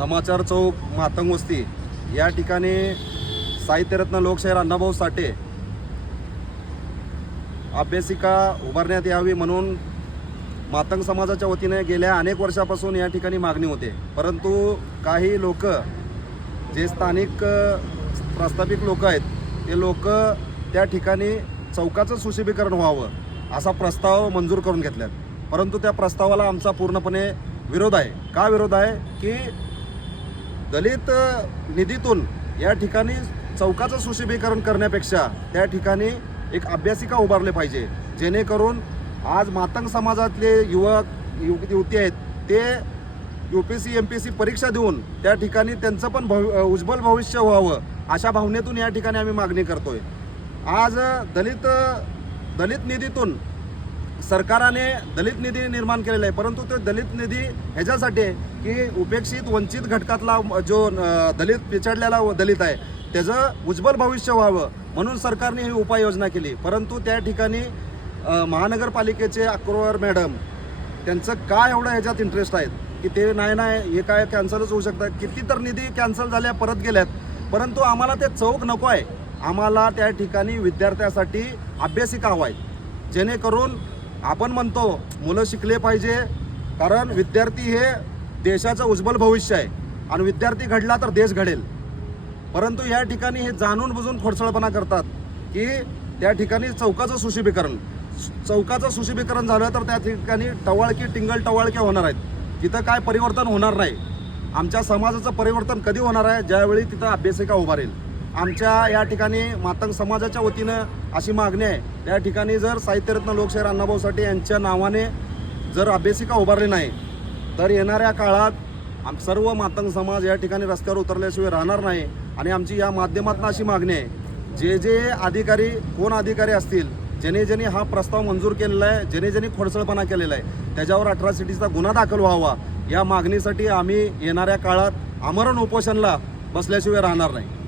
समाचार चौक मातंग वस्ती या ठिकाणी साहित्यरत्न लोकशाहीर अण्णाभाऊ साठे अभ्यासिका उभारण्यात यावी म्हणून मातंग समाजाच्या वतीने गेल्या अनेक वर्षापासून या ठिकाणी मागणी होते। परंतु काही लोक जे स्थानिक प्रस्थापित लोक आहेत ते लोक त्या ठिकाणी चौकाचं सुशोभीकरण व्हावं असा प्रस्ताव मंजूर करून घेतल्यात। परंतु त्या प्रस्तावाला आमचा पूर्णपणे विरोध आहे। का विरोध आहे की दलित निधीतून या ठिकाणी चौकाचं सुशोभीकरण करण्यापेक्षा त्या ठिकाणी एक अभ्यासिका उभारले पाहिजे, जेणेकरून आज मातंग समाजातले युवक युवती आहेत ते UPSC MPSC परीक्षा देऊन त्या ठिकाणी त्यांचं पण उज्ज्वल भविष्य व्हावं अशा भावनेतून या ठिकाणी आम्ही मागणी करतोय। आज दलित निधीतून सरकारने दलित निधी निर्माण केलेला आहे, परंतु तो दलित निधी ह्याच्यासाठी की उपेक्षित वंचित घटकातला जो दलित पिछडलेला दलित आहे त्याचं उज्ज्वल भविष्य व्हावं म्हणून सरकारने ही उपाययोजना केली। परंतु त्या ठिकाणी महानगरपालिकेचे अक्रोर मॅडम त्यांचं काय एवढं ह्याच्यात इंटरेस्ट आहेत की ते नाही हे काय कॅन्सलच होऊ शकतं। किती तर निधी कॅन्सल झाल्या परत गेल्यात, परंतु आम्हाला ते चौक नको आहे। आम्हाला त्या ठिकाणी विद्यार्थ्यासाठी अभ्यासिका हवा आहे, जेणेकरून आपण म्हणतो मुलं शिकले पाहिजे, कारण विद्यार्थी हे देशाचं उज्ज्वल भविष्य आहे आणि विद्यार्थी घडला तर देश घडेल। परंतु या ठिकाणी हे जाणून बुजून खोडसाळपणा करतात की त्या ठिकाणी चौकाचं सुशोभीकरण झालं तर त्या ठिकाणी टिंगल टवाळके होणार आहेत, तिथं काय परिवर्तन होणार नाही। आमच्या समाजाचं परिवर्तन कधी होणार आहे? ज्यावेळी तिथं अभ्यासिका उभारेल। आमच्या या ठिकाणी मातंग समाजाच्या वतीनं अशी मागणी आहे, त्या ठिकाणी जर साहित्यरत्न लोकशाहीर अण्णाभाऊ साठे यांच्या नावाने जर अभ्यासिका उभारली नाही तर येणाऱ्या काळात सर्व मातंग समाज या ठिकाणी रस्त्यावर उतरल्याशिवाय राहणार नाही। आणि आमची या माध्यमातून अशी मागणी आहे, जे अधिकारी कोण अधिकारी असतील ज्याने हा प्रस्ताव मंजूर केलेला आहे, ज्याने खोडसळपणा केलेला आहे त्याच्यावर अट्रॉसिटीचा गुन्हा दाखल व्हावा या मागणीसाठी आम्ही येणाऱ्या काळात आमरण उपोषणला बसल्याशिवाय राहणार नाही।